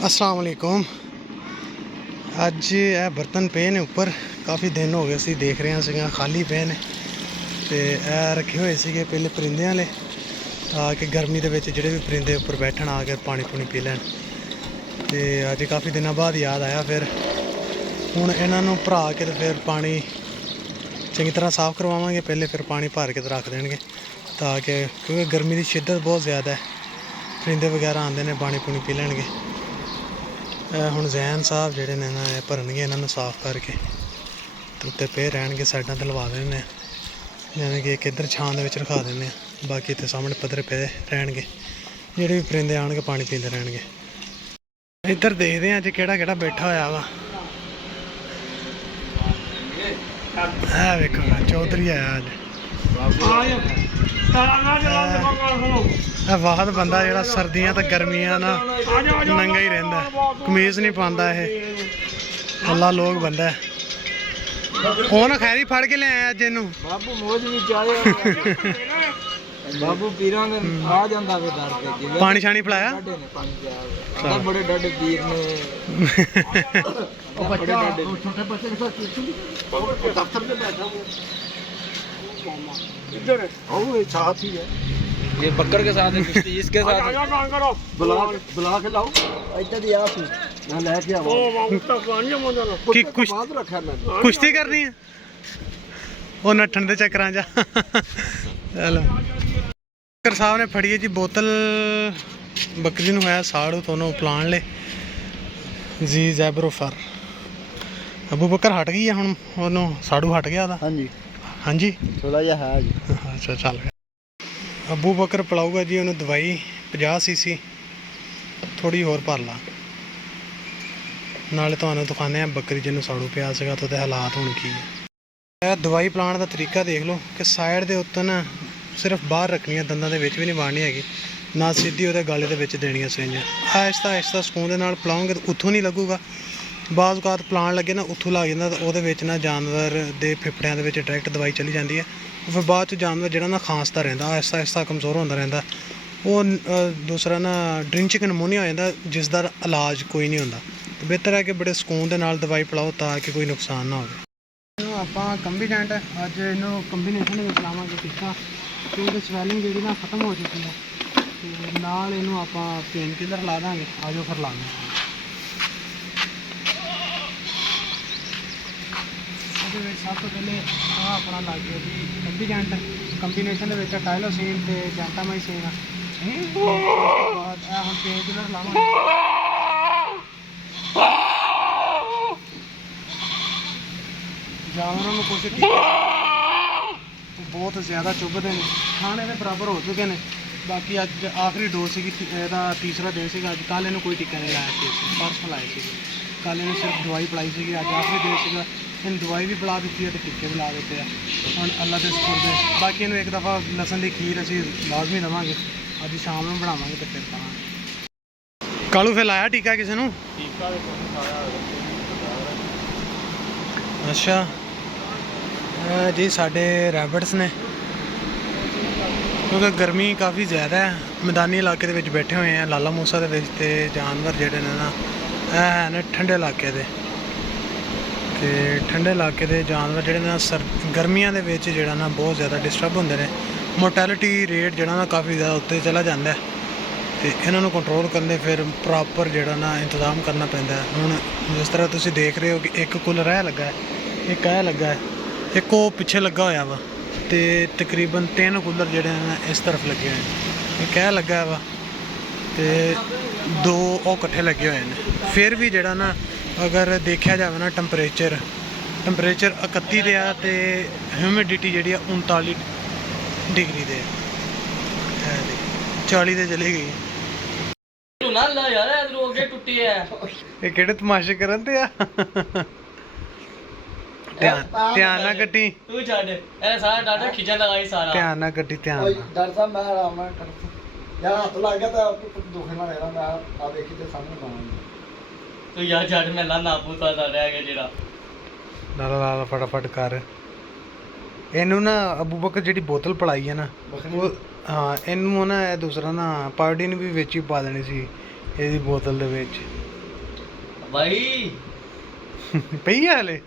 अस्सलाम वालेकुम। ਅੱਜ ਇਹ ਬਰਤਨ ਪਏ ਨੇ ਉੱਪਰ, ਕਾਫੀ ਦਿਨ ਹੋ ਗਏ ਸੀ ਦੇਖ ਰਿਹਾ ਸੀਗਾ ਖਾਲੀ ਪਏ ਨੇ ਤੇ ਇਹ ਰੱਖੇ ਹੋਏ ਸੀਗੇ ਪਹਿਲੇ ਪਰਿੰਦਿਆਂ ਵਾਲੇ ਆ ਕੇ ਗਰਮੀ ਦੇ ਵਿੱਚ ਜਿਹੜੇ ਵੀ ਪਰਿੰਦੇ ਉੱਪਰ ਬੈਠਣ ਆ ਕੇ ਪਾਣੀ ਪੂਣੀ ਪੀ ਲੈਣ। ਤੇ ਅੱਜ ਕਾਫੀ ਦਿਨਾਂ ਬਾਅਦ ਯਾਦ ਆਇਆ, ਫਿਰ ਹੁਣ ਇਹਨਾਂ ਨੂੰ ਭਰਾ ਕੇ ਤੇ ਫਿਰ ਪਾਣੀ ਚੰਗੀ ਤਰ੍ਹਾਂ ਸਾਫ਼ ਕਰਵਾਵਾਂਗੇ ਪਹਿਲੇ, ਫਿਰ ਪਾਣੀ ਭਰ ਕੇ ਤੇ ਰੱਖ ਦੇਣਗੇ ਤਾਂ ਕਿ ਕਿਉਂਕਿ ਗਰਮੀ ਦੀ ਸ਼ਿੱਦਤ ਬਹੁਤ ਜ਼ਿਆਦਾ ਹੈ, ਪਰਿੰਦੇ ਵਗੈਰਾ ਆਉਂਦੇ ਨੇ ਪਾਣੀ ਪੂਣੀ ਪੀ ਲੈਣਗੇ। ਹੁਣ ਜ਼ੈਨ ਸਾਹਿਬ ਜਿਹੜੇ ਨੇ ਨਾ ਇਹ ਭਰਨਗੇ ਇਹਨਾਂ ਨੂੰ ਸਾਫ਼ ਕਰਕੇ ਤੇ ਉੱਤੇ ਪਏ ਰਹਿਣਗੇ, ਸਾਈਡਾਂ ਤੇ ਲਵਾ ਦਿੰਦੇ ਆ, ਯਾਨੀ ਕਿ ਇੱਕ ਇੱਧਰ ਛਾਂ ਦੇ ਵਿੱਚ ਰਖਾ ਦਿੰਦੇ ਆ, ਬਾਕੀ ਇੱਥੇ ਸਾਹਮਣੇ ਪੱਧਰੇ ਪਏ ਰਹਿਣਗੇ, ਜਿਹੜੇ ਵੀ ਪਰਿੰਦੇ ਆਉਣਗੇ ਪਾਣੀ ਪੀਂਦੇ ਰਹਿਣਗੇ। ਇੱਧਰ ਦੇਖਦੇ ਆ ਅੱਜ ਕਿਹੜਾ ਕਿਹੜਾ ਬੈਠਾ ਹੋਇਆ ਵਾ। ਇਹ ਵੇਖੋ ਚੌਧਰੀ ਆਇਆ ਅੱਜ। ਇਹ ਵਾਹਦ ਬੰਦਾ ਜਿਹੜਾ ਸਰਦੀਆਂ ਤੇ ਗਰਮੀਆਂ ਨਾ ਨੰਗਾ ਹੀ ਰਹਿੰਦਾ, ਕਮੀਜ਼ ਨਹੀਂ ਪਾਉਂਦਾ, ਇਹ ਅੱਲਾ ਲੋਕ ਬੰਦਾ। ਉਹ ਨਾ ਖੈਰੀ ਫੜ ਕੇ ਲਿਆਇਆ ਅੱਜ ਇਹਨੂੰ ਬਾਬੂ ਮੋਜ ਵਿੱਚ ਆਇਆ ਬਾਬੂ ਪੀਰਾਂ ਨੇ ਆ ਜਾਂਦਾ ਵੇ ਦਰ ਤੇ ਪਾਣੀ ਛਾਣੀ ਪਿਲਾਇਆ, ਪਾਣੀ ਪਿਆ ਬੜੇ ਡੱਡੇ ਪੀਰ ਨੇ ਉਹ ਬੱਚਾ ਛੋਟੇ ਬੱਚੇ के साथ दफ्तर में बैठा हूं इधर है वो साथ ही है ये बकर के साथ है कुश्ती इसके साथ बुला के लाओ इधर ही आ मैं लेके आवा कि कुछ रखा मैं कुश्ती करनी है ਉਹ ਨੱਠਣ ਦੇ ਚੱਕਰਾਂ 'ਚ। ਚਲੋ ਬਕਰ ਸਾਹਿਬ ਨੇ ਫੜੀ ਹੈ ਜੀ ਬੋਤਲ, ਬੱਕਰੀ ਨੂੰ ਹੋਇਆ ਸਾੜੂ ਤੋਂ ਉਹਨੂੰ ਪਲਾਣ ਲੈ ਜੀ ਜ਼ੈਬਰੋਫਰ। ਅਬੂ ਬਕਰ ਹਟ ਗਈ ਆ ਹੁਣ, ਉਹਨੂੰ ਸਾੜੂ ਹਟ ਗਿਆ ਉਹਦਾ। ਹਾਂਜੀ ਹਾਂਜੀ ਥੋੜਾ ਜਿਹਾ ਹੈ ਜੀ। ਅੱਛਾ ਚੱਲ ਅਬੂ ਬਕਰ ਪਿਲਾਊਗਾ ਜੀ ਉਹਨੂੰ ਦਵਾਈ 50 ਸੀਸੀ, ਥੋੜੀ ਹੋਰ ਭਰ ਲਾ, ਨਾਲੇ ਤੁਹਾਨੂੰ ਦਿਖਾਉਂਦੇ ਆ ਬੱਕਰੀ ਜਿਹਨੂੰ ਸਾੜੂ ਪਿਆ ਸੀਗਾ ਤਾਂ ਉਹਦੇ ਹਾਲਾਤ ਹੁਣ ਕੀ ਹੈ। ਇਹ ਦਵਾਈ ਪਿਲਾਉਣ ਦਾ ਤਰੀਕਾ ਦੇਖ ਲਓ ਕਿ ਸਾਈਡ ਦੇ ਉੱਤੇ ਨਾ ਸਿਰਫ ਬਾਹਰ ਰੱਖਣੀ ਹੈ, ਦੰਦਾਂ ਦੇ ਵਿੱਚ ਵੀ ਨਹੀਂ ਵਾੜਨੀ ਹੈਗੀ, ਨਾ ਸਿੱਧੀ ਉਹਦੇ ਗਲੇ ਦੇ ਵਿੱਚ ਦੇਣੀਆਂ ਸਰਿੰਜਾਂ। ਆਹਿਸਤਾ ਆਹਿਸਤਾ ਸਕੂਨ ਦੇ ਨਾਲ ਪਿਲਾਓਗੇ ਤਾਂ ਉੱਥੋਂ ਨਹੀਂ ਲੱਗੂਗਾ, ਬਾਜ਼ ਔਕਾਤ ਪਿਲਾਉਣ ਲੱਗੇ ਨਾ ਉੱਥੋਂ ਲੱਗ ਜਾਂਦਾ, ਤਾਂ ਉਹਦੇ ਵਿੱਚ ਨਾ ਜਾਨਵਰ ਦੇ ਫੇਫੜਿਆਂ ਦੇ ਵਿੱਚ ਡਾਇਰੈਕਟ ਦਵਾਈ ਚਲੀ ਜਾਂਦੀ ਹੈ, ਫਿਰ ਬਾਅਦ 'ਚ ਜਾਨਵਰ ਜਿਹੜਾ ਨਾ ਖਾਂਸਦਾ ਰਹਿੰਦਾ, ਆਹਿਸਤਾ ਆਹਿਸਤਾ ਕਮਜ਼ੋਰ ਹੁੰਦਾ ਰਹਿੰਦਾ, ਉਹ ਦੂਸਰਾ ਨਾ ਡਰਿੰਚਿੰਗ ਨਮੂਨੀਆ ਹੋ ਜਾਂਦਾ, ਜਿਸ ਦਾ ਇਲਾਜ ਕੋਈ ਨਹੀਂ ਹੁੰਦਾ। ਬਿਹਤਰ ਹੈ ਕਿ ਬੜੇ ਸਕੂਨ ਦੇ ਨਾਲ ਦਵਾਈ ਪਿਲਾਓ ਤਾਂ ਕਿ ਕੋਈ ਨੁਕਸਾਨ ਨਾ ਹੋਵੇ। ਇਹਨੂੰ ਆਪਾਂ ਕੰਬੀਨੈਂਟ ਅੱਜ ਇਹਨੂੰ ਕੰਬੀਨੇਸ਼ਨ ਦੇ ਵਿੱਚ ਲਾਵਾਂਗੇ ਟੀਕਾ, ਕਿਉਂਕਿ ਸਵੈਲਿੰਗ ਜਿਹੜੀ ਨਾ ਖਤਮ ਹੋ ਚੁੱਕੀ ਹੈ, ਤੇ ਨਾਲ ਇਹਨੂੰ ਆਪਾਂ ਪੇਨ ਕਿਲਰ ਲਾ ਦਾਂਗੇ। ਆਜੋ ਫਿਰ ਲਾਉਂਦੇ ਹਾਂ। ਉਹਦੇ ਵਿੱਚ ਸਭ ਤੋਂ ਪਹਿਲੇ ਆਹ ਆਪਣਾ ਲੱਗ ਗਿਆ ਜੀ ਕੰਬੀਨੈਂਟ, ਕੰਬੀਨੇਸ਼ਨ ਦੇ ਵਿੱਚ ਟਾਈਲੋਸੀਨ ਤੇ ਜੈਂਟਾਮਾਈਸਿਨ ਆ। ਉਸ ਤੋਂ ਬਾਅਦ ਇਹ ਹੁਣ ਪੇਨ ਕਿਲਰ ਲਾਵਾਂਗੇ। ਜਾਨਵਰਾਂ ਨੂੰ ਕੁਝ ਬਹੁਤ ਜ਼ਿਆਦਾ ਚੁੱਭਦੇ ਨੇ, ਖਾਣੇ ਦੇ ਬਰਾਬਰ ਹੋ ਚੁੱਕੇ ਨੇ। ਬਾਕੀ ਅੱਜ ਆਖਰੀ ਡੋਜ਼ ਸੀਗੀ, ਇਹਦਾ ਤੀਸਰਾ ਦਿਨ ਸੀਗਾ ਅੱਜ। ਕੱਲ੍ਹ ਇਹਨੂੰ ਕੋਈ ਟੀਕਾ ਨਹੀਂ ਲਾਇਆ ਸੀ, ਪਰਸੋਂ ਲਾਇਆ ਸੀ, ਕੱਲ੍ਹ ਇਹਨੂੰ ਸਿਰਫ ਦਵਾਈ ਪਿਲਾਈ ਸੀਗੀ, ਅੱਜ ਆਖਰੀ ਦਿਨ ਸੀਗਾ, ਇਹਨੂੰ ਦਵਾਈ ਵੀ ਪਿਲਾ ਦਿੱਤੀ ਹੈ ਤੇ ਟੀਕੇ ਵੀ ਲਾ ਦਿੱਤੇ ਆ। ਹੁਣ ਅੱਲਾ ਦੇ ਸ਼ੁਕਰ। ਬਾਕੀ ਇਹਨੂੰ ਇੱਕ ਦਫਾ ਲਸਣ ਦੀ ਖੀਰ ਅਸੀਂ ਲਾਜ਼ਮੀ ਦੇਵਾਂਗੇ, ਅੱਜ ਸ਼ਾਮ ਨੂੰ ਬਣਾਵਾਂਗੇ ਤੇ ਫਿਰ ਕਰਾਂਗੇ। ਕਾਲੂ ਫਿਰ ਲਾਇਆ ਟੀਕਾ ਕਿਸੇ ਨੂੰ? ਟੀਕਾ ਅੱਛਾ ਜੀ, ਸਾਡੇ ਰੈਬਿਟਸ ਨੇ, ਕਿਉਂਕਿ ਗਰਮੀ ਕਾਫੀ ਜ਼ਿਆਦਾ ਹੈ, ਮੈਦਾਨੀ ਇਲਾਕੇ ਦੇ ਵਿੱਚ ਬੈਠੇ ਹੋਏ ਆ ਲਾਲਾ ਮੂਸਾ ਦੇ ਵਿੱਚ, ਤੇ ਜਾਨਵਰ ਜਿਹੜੇ ਨੇ ਨਾ ਇਹ ਹੈ ਨੇ ਠੰਡੇ ਇਲਾਕੇ ਦੇ, ਤੇ ਠੰਡੇ ਇਲਾਕੇ ਦੇ ਜਾਨਵਰ ਜਿਹੜੇ ਨਾ ਗਰਮੀਆਂ ਦੇ ਵਿੱਚ ਜਿਹੜਾ ਨਾ ਬਹੁਤ ਜ਼ਿਆਦਾ ਡਿਸਟਰਬ ਹੁੰਦੇ ਨੇ, ਮੋਰਟੈਲਿਟੀ ਰੇਟ ਜਿਹੜਾ ਨਾ ਕਾਫੀ ਜ਼ਿਆਦਾ ਉੱਤੇ ਚਲਾ ਜਾਂਦਾ, ਤੇ ਇਹਨਾਂ ਨੂੰ ਕੰਟਰੋਲ ਕਰਨ ਦੇ ਫਿਰ ਪ੍ਰੋਪਰ ਜਿਹੜਾ ਨਾ ਇੰਤਜ਼ਾਮ ਕਰਨਾ ਪੈਂਦਾ। ਹੁਣ ਜਿਸ ਤਰ੍ਹਾਂ ਤੁਸੀਂ ਦੇਖ ਰਹੇ ਹੋ ਕਿ ਇੱਕ ਕੂਲਰ ਇਹ ਲੱਗਾ ਹੈ, ਇੱਕ ਇਹ ਲੱਗਾ ਹੈ, ਇੱਕ ਉਹ ਪਿੱਛੇ ਲੱਗਾ ਹੋਇਆ ਵਾ, ਤੇ ਤਕਰੀਬਨ 3 ਕੂਲਰ ਜਿਹੜੇ ਨੇ ਇਸ ਤਰਫ ਲੱਗੇ ਹੋਏ ਨੇ, ਇੱਕ ਇਹ ਲੱਗਾ ਵਾ ਤੇ 2 ਉਹ ਇਕੱਠੇ ਲੱਗੇ ਹੋਏ ਨੇ। ਫਿਰ ਵੀ ਜਿਹੜਾ ਨਾ ਅਗਰ ਦੇਖਿਆ ਜਾਵੇ ਨਾ ਟੈਂਪਰੇਚਰ 31 ਦੇ ਆ, ਤੇ ਹਿਊਮਿਡਿਟੀ ਜਿਹੜੀ ਆ 39 ਡਿਗਰੀ ਦੇ, 40 ਤੇ ਚਲੀ ਗਈ। ਇਹ ਕਿਹੜੇ ਤਮਾਸ਼ੇ ਕਰਨ ਤੇ ਆ? ਧਿਆਨ ਨਾਲ ਗੱਡੀ, ਤੂੰ ਛੱਡ ਇਹ ਸਾਰਾ ਡਾਟਾ ਖਿੱਚਣ ਲਗਾਈ ਸਾਰਾ, ਧਿਆਨ ਨਾਲ ਗੱਡੀ, ਧਿਆਨ ਨਾਲ। ਡਰ ਸਾਹਿਬ ਮੈਂ ਆਰਾਮ ਨਾਲ ਯਾਰ ਹੱਥ ਲੱਗ ਗਿਆ ਤਾਂ ਦੁਖੇ ਨਾਲ ਰਹਿਣਾ, ਮੈਂ ਆ ਵੇਖੀ ਤੇ ਸਾਹਮਣੇ ਲਾਵਾਂਗਾ। ਤੂੰ ਯਾਰ ਛੱਡ ਮੈਂ ਨਾ ਪੂਤਾ ਦਾ ਰਹਿ ਗਿਆ ਜਿਹੜਾ ਨਾਲ ਫਟਾਫਟ ਕਰ ਇਹਨੂੰ ਨਾ। ਅਬੂ ਬਕਰ ਜਿਹੜੀ ਬੋਤਲ ਪਲਾਈ ਹੈ ਨਾ ਉਹ, ਹਾਂ ਇਹਨੂੰ ਨਾ ਇਹ ਦੂਸਰਾ ਨਾ ਪਾਰਟੀ ਨੂੰ ਵੀ ਵਿੱਚ ਹੀ ਪਾ ਦੇਣੀ ਸੀ ਇਹਦੀ ਬੋਤਲ ਦੇ ਵਿੱਚ। ਬਾਈ ਪਈ ਆ ਹਲੇ?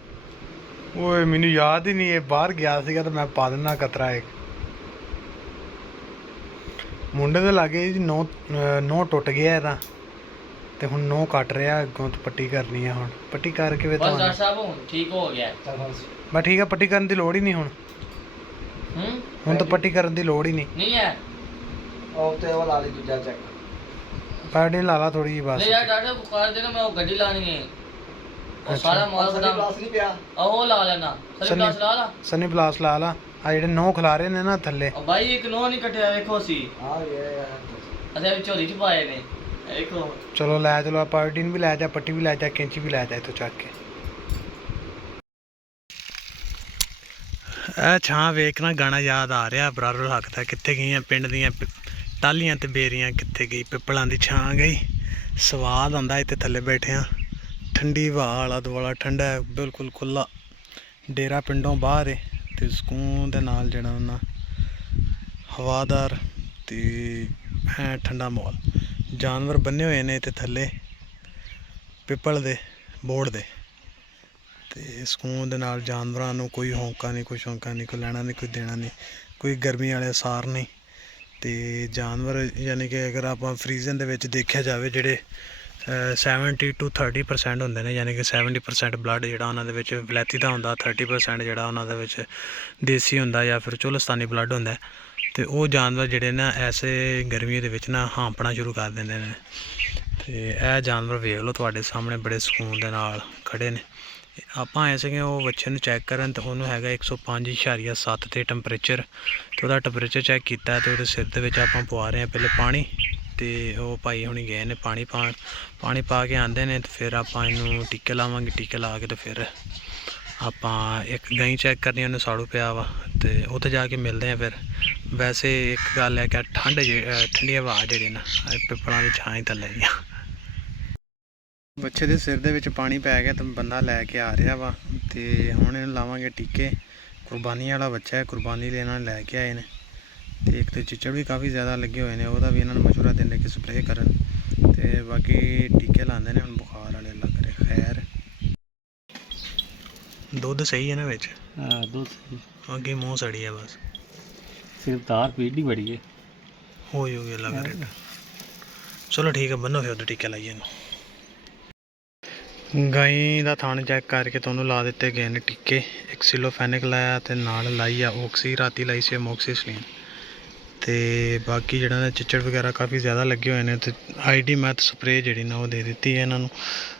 ਓਏ ਮੈਨੂੰ ਯਾਦ ਹੀ ਨਹੀਂ, ਇਹ ਬਾਹਰ ਗਿਆ ਸੀਗਾ ਤਾਂ ਮੈਂ ਪਾ ਦਿੰਦਾ ਕਤਰਾ ਇੱਕ। ਮੁੰਡੇ ਦੇ ਲਾਗੇ ਜੀ ਨੌ ਟੁੱਟ ਗਿਆ ਇਹਦਾ, ਤੇ ਹੁਣ ਨੌ ਕੱਟ ਰਿਹਾ, ਅੱਗੋਂ ਤੋਂ ਪੱਟੀ ਕਰਨੀ ਆ। ਹੁਣ ਪੱਟੀ ਕਰਕੇ ਵੇ ਬਸ ਡਾਕਟਰ ਸਾਹਿਬ ਹੁਣ ਠੀਕ ਹੋ ਗਿਆ। ਬਸ ਠੀਕ ਆ, ਪੱਟੀ ਕਰਨ ਦੀ ਲੋੜ ਹੀ ਨਹੀਂ ਹੁਣ। ਹੁਣ ਤਾਂ ਪੱਟੀ ਕਰਨ ਦੀ ਲੋੜ ਹੀ ਨਹੀਂ ਹੈ। ਉਹ ਤੇ ਉਹ ਲਾ ਲਈ ਦੂਜਾ ਚੈੱਕ, ਪੈਡ ਲਾ ਲਾ ਥੋੜੀ ਜਿਹੀ ਬਸ। ਨਹੀਂ ਯਾਰ ਡਾਕਟਰ ਕਰ ਦੇਣਾ, ਮੈਂ ਉਹ ਗੱਡੀ ਲਾਣੀ ਹੈ। ਉਹ ਸਾਰਾ ਮਾਲ ਖਰਾਬ ਪਲਾਸ ਨਹੀਂ ਪਿਆ, ਉਹ ਲਾ ਲੈਣਾ। ਸਨੀ ਪਲਾਸ ਲਾ ਲਾ, ਸਨੀ ਪਲਾਸ ਲਾ ਲਾ। ਆ ਜਿਹੜੇ ਨੌ ਖਿਲਾ ਰਹੇ ਨੇ ਨਾ ਥੱਲੇ, ਬਾਈ ਇੱਕ ਨੌ ਨਹੀਂ ਕੱਟਿਆ ਵੇਖੋ ਸੀ। ਹਾਂ ਅਸੀਂ ਝੋਲੀ ਚ ਪਾਏ ਨੇ ਵੇਖੋ। ਚਲੋ ਲੈ ਚਲੋ, ਆ ਪਾਰਟੀਨ ਵੀ ਲੈ ਜਾ, ਪੱਟੀ ਵੀ ਲੈ ਜਾ, ਕੈਂਚੀ ਵੀ ਲੈ ਜਾ ਇੱਥੋਂ ਚੱਕ ਕੇ। ਇਹ ਛਾਂ ਵੇਖ ਨਾ ਗਾਣਾ ਯਾਦ ਆ ਰਿਹਾ, ਬਰਾਬਰ ਹੱਕ ਦਾ। ਕਿੱਥੇ ਗਈਆਂ ਪਿੰਡ ਦੀਆਂ ਟਾਹਲੀਆਂ ਤੇ ਬੇਰੀਆਂ, ਕਿੱਥੇ ਗਈ ਪਿੱਪਲਾਂ ਦੀ ਛਾਂ ਗਈ। ਸਵਾਦ ਆਉਂਦਾ ਇੱਥੇ ਥੱਲੇ ਬੈਠਿਆਂ, ਠੰਡੀ ਹਵਾ, ਆਲਾ ਦੁਆਲਾ ਠੰਡਾ ਹੈ, ਬਿਲਕੁਲ ਖੁੱਲਾ ਡੇਰਾ ਪਿੰਡੋਂ ਬਾਹਰ ਹੈ, ਤੇ ਸਕੂਨ ਦੇ ਨਾਲ ਜਿਹੜਾ ਉਹਨਾਂ ਹਵਾਦਾਰ ਤੇ ਹੈ ਠੰਡਾ ਮਾਹੌਲ। ਜਾਨਵਰ ਬੰਨੇ ਹੋਏ ਨੇ ਇੱਥੇ ਥੱਲੇ ਪਿੱਪਲ ਦੇ ਬੋੜ ਦੇ, ਤੇ ਸਕੂਨ ਦੇ ਨਾਲ ਜਾਨਵਰਾਂ ਨੂੰ ਕੋਈ ਹੌਂਕਾ ਨਹੀਂ, ਕੋਈ ਸ਼ੌਂਕਾ ਨਹੀਂ, ਕੋਈ ਲੈਣਾ ਨਹੀਂ, ਕੋਈ ਦੇਣਾ ਨਹੀਂ, ਕੋਈ ਗਰਮੀ ਵਾਲੇ ਅਸਾਰ ਨਹੀਂ। ਤੇ ਜਾਨਵਰ ਯਾਨੀ ਕਿ ਅਗਰ ਆਪਾਂ ਫਰੀਜ਼ਨ ਦੇ ਵਿੱਚ ਦੇਖਿਆ ਜਾਵੇ, ਜਿਹੜੇ 70 to 30% ਹੁੰਦੇ ਨੇ, ਯਾਨੀ ਕਿ 70% ਬਲੱਡ ਜਿਹੜਾ ਉਹਨਾਂ ਦੇ ਵਿੱਚ ਵਲੈਤੀ ਦਾ ਹੁੰਦਾ, 30% ਜਿਹੜਾ ਉਹਨਾਂ ਦੇ ਵਿੱਚ ਦੇਸੀ ਹੁੰਦਾ ਜਾਂ ਫਿਰ ਚੁਲਸਤਾਨੀ ਬਲੱਡ ਹੁੰਦਾ। ਤੇ ਉਹ ਜਾਨਵਰ ਜਿਹੜੇ ਨਾ ਐਸੇ ਗਰਮੀ ਦੇ ਵਿੱਚ ਨਾ ਹਾਂਪਣਾ ਸ਼ੁਰੂ ਕਰ ਦਿੰਦੇ ਨੇ। ਤੇ ਇਹ ਜਾਨਵਰ ਵੇਖ ਲਓ ਤੁਹਾਡੇ ਸਾਹਮਣੇ, ਬੜੇ ਸਕੂਨ ਦੇ ਨਾਲ ਖੜੇ ਨੇ। ਆਪਾਂ ਆਏ ਸੀਗੇ ਉਹ ਬੱਚੇ ਨੂੰ ਚੈੱਕ ਕਰਨ, ਤੇ ਉਹਨੂੰ ਹੈਗਾ 105.7 ਤੇ ਟੈਂਪਰੇਚਰ। ਤੇ ਉਹਦਾ ਟੈਂਪਰੇਚਰ ਚੈੱਕ ਕੀਤਾ, ਤੇ ਉਹਦੇ ਸਿਰ ਦੇ ਵਿੱਚ ਆਪਾਂ ਪਵਾ ਰਹੇ ਹਾਂ ਪਹਿਲੇ ਪਾਣੀ। ਤੇ ਉਹ ਭਾਈ ਹੁਣੀ ਗਏ ਨੇ ਪਾਣੀ ਪਾ ਕੇ ਆਉਂਦੇ ਨੇ, ਤੇ ਫਿਰ ਆਪਾਂ ਇਹਨੂੰ ਟੀਕੇ ਲਾਵਾਂਗੇ। ਟੀਕੇ ਲਾ ਕੇ ਤੇ ਫਿਰ ਆਪਾਂ ਇੱਕ ਗਾਈ ਚੈੱਕ ਕਰਨੀ, ਉਹਨੂੰ ਸਾੜੂ ਪਿਆ ਵਾ, ਤੇ ਉੱਥੇ ਜਾ ਕੇ ਮਿਲਦੇ ਹਾਂ ਫਿਰ। ਵੈਸੇ ਇੱਕ ਗੱਲ ਹੈ ਕਿ ਠੰਡੀ ਹਵਾ ਜਿਹੜੀ ਨਾ ਪਿੱਪਲਾਂ ਦੀ ਛਾਂ ਹੀ ਥੱਲੇ ਹੀ ਆ। ਬੱਚੇ ਦੇ ਸਿਰ ਦੇ ਵਿੱਚ ਪਾਣੀ ਪੈ ਗਿਆ, ਤੇ ਬੰਦਾ ਲੈ ਕੇ ਆ ਰਿਹਾ ਵਾ, ਤੇ ਹੁਣ ਇਹਨੂੰ ਲਾਵਾਂਗੇ ਟੀਕੇ। ਕੁਰਬਾਨੀ ਵਾਲਾ ਬੱਚਾ ਹੈ, ਕੁਰਬਾਨੀ ਲਈ ਇਹਨਾਂ ਨੇ ਲੈ ਕੇ ਆਏ ਨੇ। ਤੇ ਇੱਕ ਤੇ ਚਿੱਚੜ ਵੀ ਕਾਫੀ ਜ਼ਿਆਦਾ ਲੱਗੇ ਹੋਏ ਨੇ, ਉਹਦਾ ਵੀ ਇਹਨਾਂ ਨੂੰ ਮਸ਼ਵਰਾ ਦਿੰਦੇ ਕਿ ਸਪਰੇਅ ਕਰਨ, ਤੇ ਬਾਕੀ ਟੀਕੇ ਲਾਉਂਦੇ ਨੇ ਹੁਣ ਬੁਖਾਰ ਵਾਲੇ ਲੱਗ ਰਹੇ। ਖੈਰ ਦੁੱਧ ਸਹੀ ਹੈ ਨਾ ਵਿੱਚ? ਹਾਂ ਦੁੱਧ ਸਹੀ, ਅੱਗੇ ਮੂੰਹ ਸੜੀ ਹੈ ਬਸ, ਸਿਰਫ ਤਾਰ ਪੀੜ ਹੀ ਬੜੀ ਹੈ ਹੋ ਗਏ ਲੱਗ ਰਿਹਾ। ਚਲੋ ਠੀਕ ਹੈ, ਬੰਨੋ ਫਿਰ ਉਹਦੇ ਟੀਕੇ ਲਾਈਏ ਇਹਨੂੰ। ਗਾਈ ਦਾ ਥਣ ਚੈੱਕ ਕਰਕੇ ਤੁਹਾਨੂੰ ਲਾ ਦਿੱਤੇ ਗਏ ਨੇ ਟੀਕੇ। ਇੱਕ ਸਿਲੋਫੈਨਿਕ ਲਾਇਆ, ਤੇ ਨਾਲ ਲਾਈ ਆ ਓਕਸੀ, ਰਾਤੀ ਲਾਈ ਸੀ ਅਮੋਕਸੀਸਿਲਿਨ। ਤੇ ਬਾਕੀ ਜਿਹੜਾ ਨਾ ਚਿੱਚੜ ਵਗੈਰਾ ਕਾਫੀ ਜ਼ਿਆਦਾ ਲੱਗੇ ਹੋਏ ਨੇ, ਤੇ ਆਈਡੀ ਮੈਥ ਸਪਰੇਅ ਜਿਹੜੀ ਨਾ ਉਹ ਦੇ ਦਿੱਤੀ ਹੈ ਇਹਨਾਂ ਨੂੰ।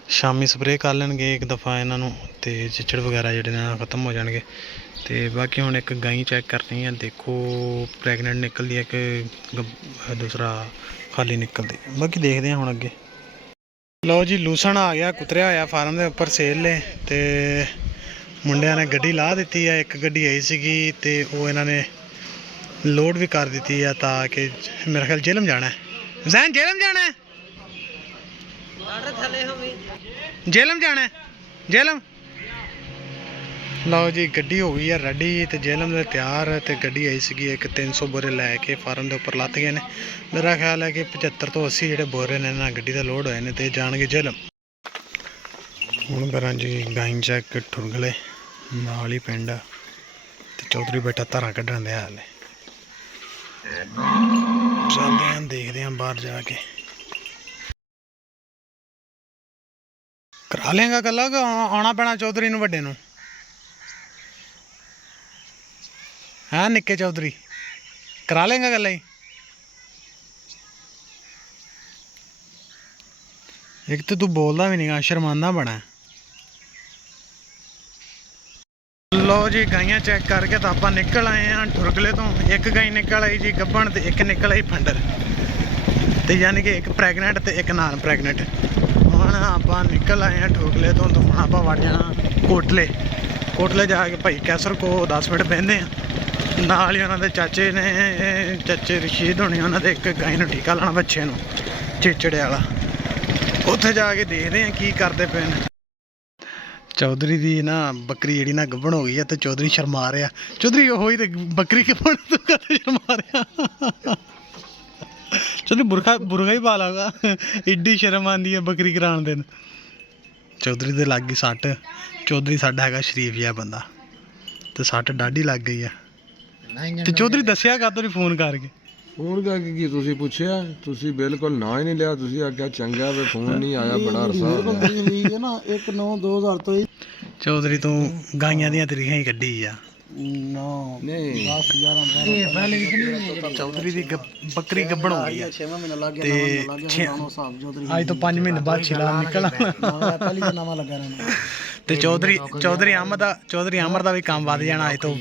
ਸ਼ਾਮੀ ਸਪਰੇਅ ਕਰ ਲੈਣਗੇ ਇੱਕ ਦਫਾ ਇਹਨਾਂ ਨੂੰ, ਤੇ ਚਿੱਚੜ ਵਗੈਰਾ ਜਿਹੜੇ ਨੇ ਖਤਮ ਹੋ ਜਾਣਗੇ। ਤੇ ਬਾਕੀ ਹੁਣ ਇੱਕ ਗਾਈ ਚੈੱਕ ਕਰਨੀ ਹੈ, ਦੇਖੋ ਪ੍ਰੈਗਨੈਂਟ ਨਿਕਲਦੀ ਹੈ ਕਿ ਦੂਸਰਾ ਖਾਲੀ ਨਿਕਲਦੀ। ਬਾਕੀ ਦੇਖਦੇ ਹਾਂ ਹੁਣ ਅੱਗੇ। ਲਓ ਜੀ, ਲੂਸਣ ਆ ਗਿਆ, ਕੁਤਰਿਆ ਹੋਇਆ ਫਾਰਮ ਦੇ ਉੱਪਰ ਸੇਲ ਨੇ। ਤੇ ਮੁੰਡਿਆਂ ਨੇ ਗੱਡੀ ਲਾ ਦਿੱਤੀ ਹੈ, ਇੱਕ ਗੱਡੀ ਆਈ ਸੀਗੀ, ਤੇ ਉਹ ਇਹਨਾਂ ਨੇ ਲੋਡ ਵੀ ਕਰ ਦਿੱਤੀ ਹੈ, ਤਾਂ ਕਿ ਮੇਰਾ ਖਿਆਲ ਜੇਲਮ ਜਾਣਾ ਹੈ। ਹੁਸੈਨ ਜੇਲਮ ਜਾਣਾ ਹੈ, ਜੇਲਮ ਜਾਣਾ ਹੈ, ਜੇਲਮ। ਲਓ ਜੀ, ਗੱਡੀ ਹੋ ਗਈ ਹੈ ਰੈਡੀ, ਤੇ ਜੇਲਮ ਦੇ ਤਿਆਰ। ਤੇ ਗੱਡੀ ਆਈ ਸੀਗੀ ਇੱਕ 300 ਬੋਰੇ ਲੈ ਕੇ ਫਾਰਮ ਦੇ ਉੱਪਰ ਲੱਥ ਗਏ ਨੇ। ਮੇਰਾ ਖਿਆਲ ਹੈ ਕਿ 75 ਤੋਂ 80 ਜਿਹੜੇ ਬੋਰੇ ਨੇ ਇਹਨਾਂ ਗੱਡੀ ਦਾ ਲੋਡ ਹੋਏ ਨੇ, ਤੇ ਜਾਣਗੇ ਜੇਲਮ। ਹੁਣ ਕਰਾਂ ਜੀ ਗਾਈਂ ਚੈੱਕ ਠੁਰਗਲੇ ਨਾਲ ਹੀ ਪਿੰਡ, ਤੇ ਚੌਧਰੀ ਬੈਠਾ ਧਾਰਾਂ ਕੱਢਣ ਦੇ ਹਾਲੇ। ਚੱਲਦੇ ਹਾਂ, ਦੇਖਦੇ ਹਾਂ ਬਾਹਰ ਜਾ ਕੇ। ਕਰਾ ਲੇਗਾ ਕੱਲਾ ਕਿ ਆਉਣਾ ਪੈਣਾ ਚੌਧਰੀ ਨੂੰ, ਵੱਡੇ ਨੂੰ? ਹਾਂ ਨਿੱਕੇ ਚੌਧਰੀ, ਕਰਾ ਲੇਗਾ ਕੱਲਾ ਹੀ? ਇੱਕ ਤਾਂ ਤੂੰ ਬੋਲਦਾ ਵੀ ਨਹੀਂ, ਸ਼ਰਮਾਨਾ ਬਣਾ। ਲਓ ਜੀ, ਗਾਈਆਂ ਚੈੱਕ ਕਰਕੇ ਤਾਂ ਆਪਾਂ ਨਿਕਲ ਆਏ ਹਾਂ ਠੁਰਗਲੇ ਤੋਂ। ਇੱਕ ਗਾਈ ਨਿਕਲ ਆਈ ਜੀ ਗੱਭਣ, ਤੇ ਇੱਕ ਨਿਕਲ ਆਈ ਫੰਡਰ, ਤੇ ਯਾਨੀ ਕਿ ਇੱਕ ਪ੍ਰੈਗਨੈਂਟ ਤੇ ਇੱਕ ਨਾਨ ਪ੍ਰੈਗਨੈਂਟ। ਹੁਣ ਆਪਾਂ ਨਿਕਲ ਆਏ ਹਾਂ ਠੁਰਗਲੇ ਤੋਂ, ਹੁਣ ਆਪਾਂ ਵੜ ਜਾਣਾ ਕੋਟਲੇ ਜਾ ਕੇ ਭਾਈ ਕੈਸਰ ਕੋ 10 ਮਿੰਟ ਬਹਿੰਦੇ ਹਾਂ। ਨਾਲ ਹੀ ਉਹਨਾਂ ਦੇ ਚਾਚੇ ਨੇ, ਚਾਚੇ ਰਸ਼ੀਦ ਹੋਣੀ, ਉਹਨਾਂ ਦੇ ਇੱਕ ਗਾਈ ਨੂੰ ਟੀਕਾ ਲਾਉਣਾ ਬੱਚੇ ਨੂੰ ਚਿਚੜੇ ਵਾਲਾ। ਉੱਥੇ ਜਾ ਕੇ ਦੇਖਦੇ ਹਾਂ ਕੀ ਕਰਦੇ ਪਏ ਨੇ। ਚੌਧਰੀ ਦੀ ਨਾ ਬੱਕਰੀ ਜਿਹੜੀ ਨਾ ਗੱਭਣ ਹੋ ਗਈ ਹੈ, ਤੇ ਚੌਧਰੀ ਸ਼ਰਮਾ ਰਿਹਾ। ਚੌਧਰੀ ਉਹ ਹੀ ਤੇ ਬੱਕਰੀ ਗੱਭਣ, ਤੂੰ ਕਦੇ ਸ਼ਰਮਾ ਰਿਹਾ? ਚੌਧਰੀ ਬੁਰਖਾ ਹੀ ਪਾ ਲਾਗਾ, ਏਡੀ ਸ਼ਰਮ ਆਉਂਦੀ ਹੈ ਬੱਕਰੀ ਕਰਾਉਣ ਦੇ। ਚੌਧਰੀ ਦੇ ਲੱਗ ਗਈ ਸੱਟ। ਚੌਧਰੀ ਸਾਡਾ ਹੈਗਾ ਸ਼ਰੀਫ ਜਿਹਾ ਬੰਦਾ, ਤੇ ਸੱਟ ਡਾਢੀ ਲੱਗ ਗਈ ਆ। ਤੇ ਚੌਧਰੀ ਦੱਸਿਆ ਕਾਹਤੋਂ ਨਹੀਂ ਫੋਨ ਕਰਕੇ? ਫੋਨ ਕਰਕੇ ਕੀ ਤੁਸੀਂ ਪੁੱਛਿਆ? ਤੁਸੀਂ ਬਿਲਕੁਲ ਨਾ ਹੀ ਨਹੀਂ ਲਿਆ। ਤੁਸੀਂ ਆਖਿਆ ਚੰਗਾ ਵੇ ਫੋਨ ਨਹੀਂ ਆਇਆ, ਬੜਾ ਅਰਸਾ ਹੋ ਗਿਆ। ਹੈ ਨਾ 1/9/2000 ਤੋਂ ਹੀ ਚੌਧਰੀ ਤੂੰ ਗਾਈਆਂ ਦੀਆਂ ਤਰੀਕਾਂ ਹੀ ਕੱਢੀ ਆ। ਨਹੀਂ 10 11 ਇਹ ਪਹਿਲੇ ਇਤਨੀ ਚੌਧਰੀ ਦੀ ਬੱਕਰੀ ਗੱਭਣ ਹੋ ਗਈ ਆ 6ਵਾਂ ਮਹੀਨਾ ਲੱਗ ਤੇ ਗਿਆ, ਲੱਗ ਗਿਆ ਹੁਣ ਹਿਸਾਬ ਚੌਧਰੀ ਅੱਜ ਤੋਂ 5 ਮਹੀਨੇ ਬਾਅਦ ਛਿਲਾ ਨਿਕਲ ਆਉਣਾ। ਪਹਿਲੀ ਦਾ ਨਵਾਂ ਲੱਗਾ ਰਹਿਣਾ। ਤੇ ਚੌਧਰੀ ਅਮਰ ਦਾ ਵੀ ਕੰਮ ਵੱਧ ਜਾਣਾ। ਅੱਜ ਤੋਂ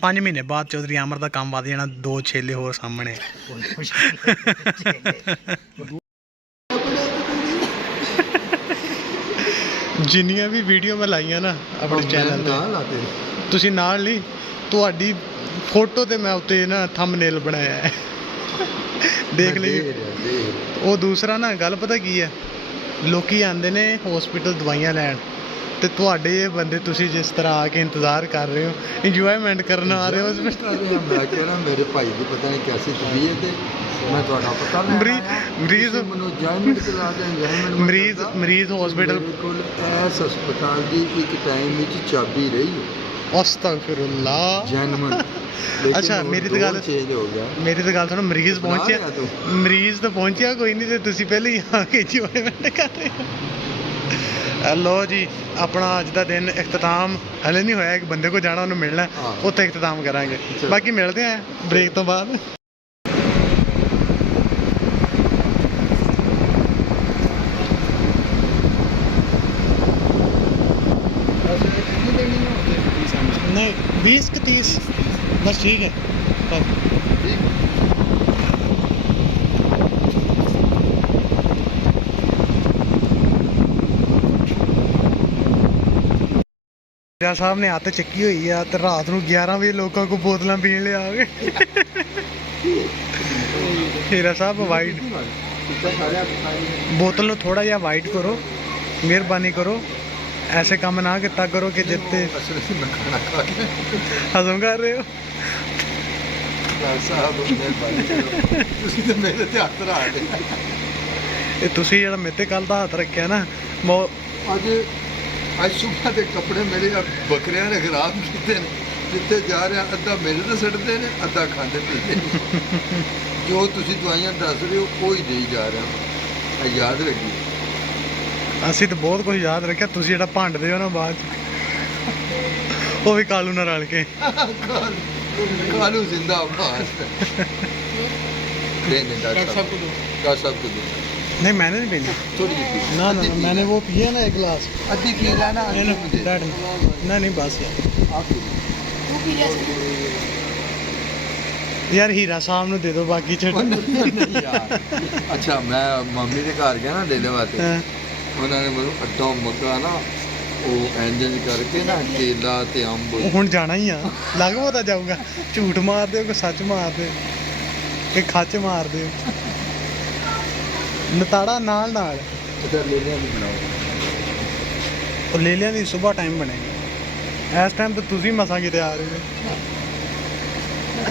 5 ਮਹੀਨੇ ਬਾਅਦ ਚੌਧਰੀ ਅਮਰ ਦਾ ਕੰਮ ਵੱਧ ਜਾਣਾ। 2 ਛੇਲੇ ਹੋਰ ਸਾਹਮਣੇ। ਜਿੰਨੀਆਂ ਵੀ ਵੀਡੀਓ ਮੈਂ ਲਾਈਆਂ ਨਾ ਆਪਣੇ ਚੈਨਲ ਤੇ, ਤੁਸੀਂ ਨਾਲ ਨਹੀਂ, ਤੁਹਾਡੀ ਫੋਟੋ ਤੇ ਮੈਂ ਉੱਤੇ ਨਾ ਥੰਬਨੇਲ ਬਣਾਇਆ ਹੈ। ਦੇਖ ਲਈ। ਉਹ ਦੂਸਰਾ ਨਾ ਗੱਲ ਪਤਾ ਕੀ ਹੈ, ਲੋਕੀ ਆਉਂਦੇ ਨੇ ਹਸਪੀਟਲ ਦਵਾਈਆਂ ਲੈਣ, ਤੇ ਤੁਹਾਡੇ ਇਹ ਬੰਦੇ ਤੁਸੀਂ ਜਿਸ ਤਰ੍ਹਾਂ ਆ ਕੇ ਇੰਤਜ਼ਾਰ ਕਰ ਰਹੇ ਹੋ, ਇੰਜੋਇਮੈਂਟ ਕਰਨ ਆ ਰਹੇ ਹੋ ਹਸਪੀਟਲ। ਮੈਂ ਕਹਿਣਾ ਮੇਰੇ ਭਾਈ ਦੀ ਪਤਾ ਨਹੀਂ ਕੈਸੀ ਤਬੀਅਤ ਹੈ, ਮੈਂ ਤੁਹਾਡਾ ਪਤਾ ਲੈਣ ਆਇਆ। ਮਰੀਜ਼ ਮੈਨੂੰ ਇੰਜੋਇਮੈਂਟ ਕਰਾ ਦੇ, ਇੰਜੋਇਮੈਂਟ ਮਰੀਜ਼ ਹਸਪੀਟਲ ਬਿਲਕੁਲ ਇਸ ਹਸਪਤਾਲ ਦੀ ਇੱਕ ਟਾਈਮ ਵਿੱਚ ਚਾਬੀ ਰਹੀ ਹੈ। ਅਸਤਗਫਿਰੁੱਲਾਹ। ਜੈਨੂਇਨ। ਅੱਛਾ, ਮੇਰੀ ਤਾਂ ਗੱਲ ਚੇਂਜ ਹੋ ਗਿਆ। ਮੇਰੀ ਤਾਂ ਗੱਲ ਸੁਣੋ, ਮਰੀਜ਼ ਬਣਾ ਪਹੁੰਚਿਆ, ਲਿਆ ਤੂੰ। ਮਰੀਜ਼ ਤਾਂ ਪਹੁੰਚਿਆ ਕੋਈ ਨਹੀਂ, ਤੇ ਤੁਸੀਂ ਪਹਿਲੇ ਹੀ ਆ ਕੇ ਇੰਜੋਇਮੈਂਟ ਕਰ ਰਹੇ ਹੋ। ਲੋ ਜੀ, ਆਪਣਾ ਅੱਜ ਦਾ ਦਿਨ ਇਖਤਤਾਮ ਹਲੇ ਨਹੀਂ ਹੋਇਆ। ਇੱਕ ਬੰਦੇ ਕੋ ਜਾਣਾ, ਉਹਨੂੰ ਮਿਲਣਾ, ਹਾਂ। ਉੱਥੇ ਇਖਤਤਾਮ ਕਰਾਂਗੇ। ਚਲੋ। ਬਾਕੀ ਮਿਲਦੇ ਆ ਬ੍ਰੇਕ ਤੋਂ ਬਾਅਦ। नहीं 20 के 30 बस ठीक है। ਰਾਜਾ ਸਾਹਿਬ ਨੇ ਹੱਥ ਚੱਕੀ ਹੋਈ ਆ, ਤੇ ਰਾਤ ਨੂੰ 11 ਵਜੇ ਲੋਕਾਂ ਕੋ ਬੋਤਲਾਂ ਪੀਣ ਲਈ ਆ ਗਏ। ਹੀਰਾ ਸਾਹਿਬ ਵਾਈਟ बोतल ਨੂੰ ਥੋੜਾ ਜਿਹਾ ਵਾਈਟ ਕਰੋ, ਮਿਹਰਬਾਨੀ ਕਰੋ। ऐसे काम ना किता करो कि जितने हजम कर रहे हो। ਇਹ ਤੁਸੀਂ ਜਿਹੜਾ ਮੇਰੇ ਤੇ ਕੱਲ ਦਾ ਹੱਥ ਰੱਖਿਆ ਨਾ, ਅੱਜ ਸੁਬਹ ਦੇ ਕੱਪੜੇ ਮੇਰੇ ਬੱਕਰਿਆਂ ਨੇ ਖਰਾਬ ਕੀਤੇ ਨੇ। ਜਿੱਥੇ ਜਾ ਰਿਹਾ ਅੱਧਾ ਮੇਰੇ ਤੇ ਸੜਦੇ ਨੇ, ਅੱਧਾ ਖਾਂਦੇ ਪੀਂਦੇ ਨੇ। ਜੋ ਤੁਸੀਂ ਦਵਾਈਆਂ ਦੱਸ ਰਹੇ ਹੋ ਉਹ ਹੀ ਦੇਈ ਜਾ ਰਿਹਾ। ਇਹ ਯਾਦ ਰੱਖੀ। ਅਸੀਂ ਤਾਂ ਬਹੁਤ ਕੁਝ ਯਾਦ ਰੱਖਿਆ, ਤੁਸੀਂ ਜਿਹੜਾ ਭੰਡਦੇ ਹੋ ਨਾ ਬਾਅਦ ਚ, ਉਹ ਵੀ ਕਾਲੂ ਨਾਲ ਰਲ ਕੇ। ਕਾਲੂ ਜ਼ਿੰਦਾਬਾਦ। सब को दो। नहीं मैंने नहीं पीना। थोड़ी सी पी। ना ना मैंने वो पिया ना एक गिलास। अद्धी पी लेना। नहीं बस यार हीरा साहब ਨੂੰ ਦੇ ਦਿਓ, ਬਾਕੀ ਚ ਨਹੀਂ ਯਾਰ। ਅੱਛਾ, ਮੈਂ ਮੰਮੀ ਦੇ ਘਰ ਗਿਆ ਨਾ ਡੇਲੇ ਵਾਸਤੇ, ਉਹਨਾਂ ਨੇ ਮੈਨੂੰ ਅੱਡਾ ਮੱਗਾ ਨਾ ਉਹ ਇੰਜਨ ਕਰਕੇ ਨਾ ਕੇਲਾ ਤੇ ਅੰਬ। ਹੁਣ ਜਾਣਾ ਹੀ ਆ, ਲੱਗ ਪਤਾ ਜਾਊਗਾ। ਝੂਠ ਮਾਰਦੇ ਹੋ ਕਿ ਸੱਚ ਮਾਰਦੇ ਹੋ ਕਿ ਖੱਚ ਮਾਰਦੇ ਹੋ? ਨਤਾੜਾ ਨਾਲ ਨਾਲ ਇਧਰ ਲੈ ਲਿਆ ਨਹੀਂ ਬਣਾਓ। ਉਹ ਲੈ ਲਿਆ ਦੀ ਸਵੇਰ ਟਾਈਮ ਬਣੇਗਾ। ਇਸ ਟਾਈਮ ਤੇ ਤੁਸੀਂ ਮਸਾਂ ਕਿਤੇ ਆ ਰਹੇ ਹੋ।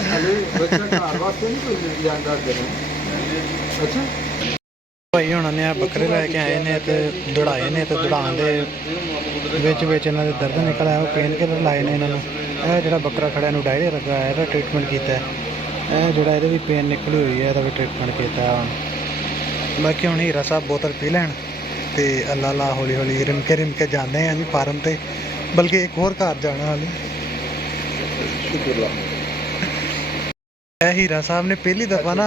ਹਲੇ ਬੱਚਾ ਘਰ ਵਾਸਤੇ ਨਹੀਂ ਕੋਈ ਲਿਆਂਦਾ ਦੇ। ਅੱਛਾ ਭਾਈ ਹੁਣ ਨੇ ਆ ਬੱਕਰੇ ਲੈ ਕੇ ਆਏ ਨੇ ਤੇ ਦੌੜਾਏ ਨੇ, ਤੇ ਦੌੜਾਉਣ ਦੇ ਵਿੱਚ ਇਹਨਾਂ ਦੇ ਦਰਦ ਨਿਕਲ ਆਇਆ। ਉਹ ਪੇਨ ਕਿਲਰ ਲਾਏ ਨੇ ਇਹਨਾਂ ਨੂੰ। ਇਹ ਜਿਹੜਾ ਬੱਕਰਾ ਖੜਿਆ ਨੂੰ ਡਾਇਰੇ ਲੱਗਾ ਹੈ, ਇਹਦਾ ਟ੍ਰੀਟਮੈਂਟ ਕੀਤਾ। ਇਹ ਜਿਹੜਾ ਇਹਦੇ ਵੀ ਪੇਨ ਨਿਕਲੀ ਹੋਈ ਹੈ, ਇਹਦਾ ਵੀ ਟ੍ਰੀਟਮੈਂਟ ਕੀਤਾ ਹੁਣ। ਬਾਕੀ ਹੁਣ ਹੀਰਾ ਸਾਹਿਬ ਬੋਤਲ ਪੀ ਲੈਣ, ਤੇ ਅੱਲਾ ਲਾ ਹੌਲੀ ਹੌਲੀ ਰਿਮਕੇ ਜਾਂਦੇ ਆ ਜੀ ਫਾਰਮ ਤੇ, ਬਲਕਿ ਇੱਕ ਹੋਰ ਘਰ ਜਾਣਾ ਹਾਲੇ। ਇਹ ਹੀਰਾ ਸਾਹਿਬ ਨੇ ਪਹਿਲੀ ਦਫਾ ਨਾ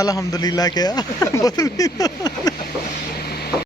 ਅਲਹਮਦੁਲਿਲਾ ਕਿਹਾ।